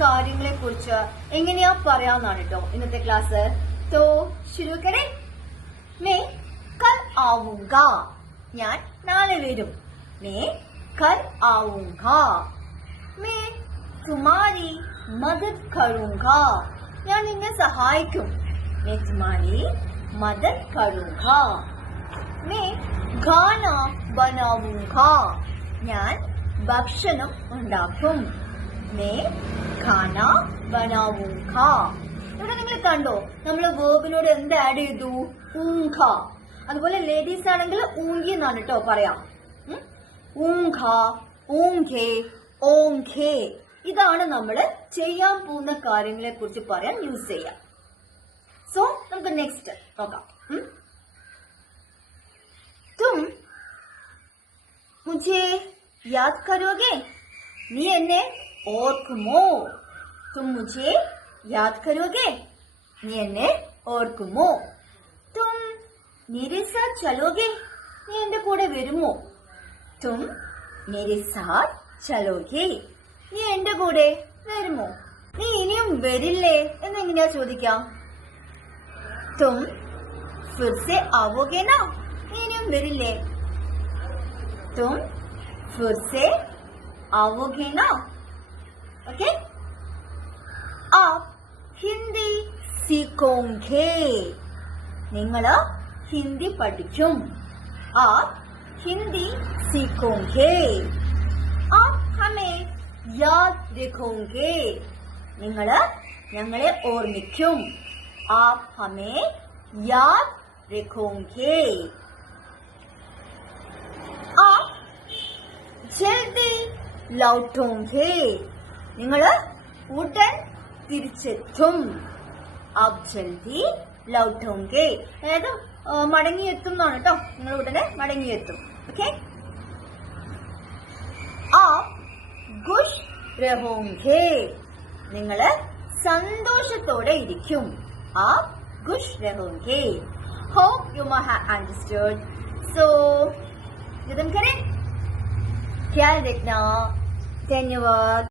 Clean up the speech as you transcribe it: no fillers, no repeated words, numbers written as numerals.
കാര്യങ്ങളെ കുറിച്ച് എങ്ങനെയാ പറയാന്നാണ് കേട്ടോ ഇന്നത്തെ ക്ലാസ്. तो शुरू करें. मैं कल आऊंगा. ഞാൻ നാളെ വരും. मैं कल आऊंगा. मैं तुम्हारी मदद करूंगा. ഞാൻ നിന്നെ സഹായിക്കും. मैं तुम्हारी मदद करूंगा. मैं खाना बनाऊंगा. ഞാൻ ഭക്ഷണം ഉണ്ടാക്കും. मैं खाना बनाऊंगा. ഇവിടെ നിങ്ങൾ കണ്ടോ, നമ്മൾ വേർബിനോട് എന്ത് ആഡ് ചെയ്തു? ഊങ്ക. അതുപോലെ ലേഡീസ് ആണെങ്കിൽ ഊങ്കി എന്നാണ് കേട്ടോ പറയാം. ഊങ്ക, ഊങ്കേ, ഓങ്കേ. ഇതാണ് നമ്മൾ ചെയ്യാൻ പോകുന്ന കാര്യങ്ങളെ കുറിച്ച് പറയാൻ യൂസ് ചെയ്യാം. സോ നമുക്ക് നെക്സ്റ്റ് നോക്കാം. തും മുझे യാദ് കരോगे. നീ എന്നെ ഓർക്കുമോ? തും മുझे याद करोगे. നീ എന്നെ ഓർക്കുമോ? തും मेरे साथ चलोगे. നീ എന്റെ കൂടെ വരുമോ? തും मेरे साथ चलोगे. നീ എന്റെ കൂടെ വരുമോ? നീ ഇനിയും വരില്ലേ എന്നെങ്ങനെയാ ചോദിക്കാം? തും फिर से आओगे ना. നീ ഇനിയും വരില്ലേ? തും फिर से आओगे ना. ओके. आप ഹിന്ദി सीखोगे. നിങ്ങള് ഹിന്ദി പഠിക്കും. आप हिंदी सीखोगे. आप हमें याद रखोगे. നിങ്ങള് ഞങ്ങളെ ഓർമ്മിക്കും. आप हमें याद रखोगे. आप जल्दी लौटोगे. നിങ്ങള് ഉടൻ തിരിച്ചെത്തും. आप जल्दी लौटोगे. അതായത് മടങ്ങിയെത്തും എന്നാണ് കേട്ടോ. നിങ്ങൾ ഉടനെ മടങ്ങിയെത്തും. ഓക്കെ. आप खुश रहोगे. നിങ്ങൾ സന്തോഷത്തോടെ ഇരിക്കും. आप खुश रहोगे. Hope you might have understood. So, खत्म करें. ख्याल रखना. धन्यवाद.